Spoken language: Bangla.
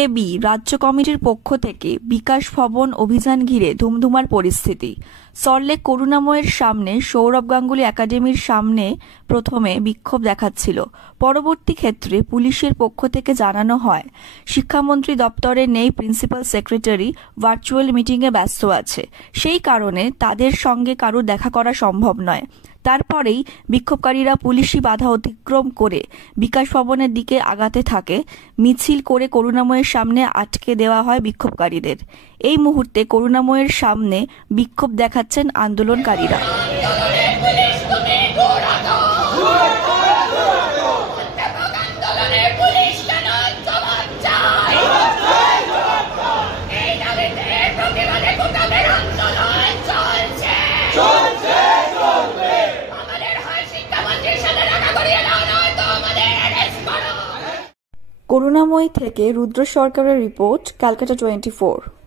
সিএবি রাজ্য কমিটির পক্ষ থেকে বিকাশ ভবন অভিযান ঘিরে ধুমধুমার পরিস্থিতি। সল্টলেক করুণাময়ের সামনে সৌরভ গাঙ্গুলি একাডেমির সামনে প্রথমে বিক্ষোভ দেখাচ্ছিল। পরবর্তী ক্ষেত্রে পুলিশের পক্ষ থেকে জানানো হয়, শিক্ষামন্ত্রী দপ্তরে নেই প্রিন্সিপাল সেক্রেটারি, ভার্চুয়াল মিটিংয়ে ব্যস্ত আছে, সেই কারণে তাদের সঙ্গে কারো দেখা করা সম্ভব নয়। তারপরেই বিক্ষোভকারীরা পুলিশি বাধা অতিক্রম করে বিকাশ ভবনের দিকে আগাতে থাকে। মিছিল করে করুণাময়ের সামনে আটকে দেওয়া হয় বিক্ষোভকারীদের। এই মুহূর্তে করুণাময়ের সামনে বিক্ষোভ দেখাচ্ছেন আন্দোলনকারীরা। করুণাময়ী থেকে রুদ্র সরকারের রিপোর্ট, ক্যালকাটা 24।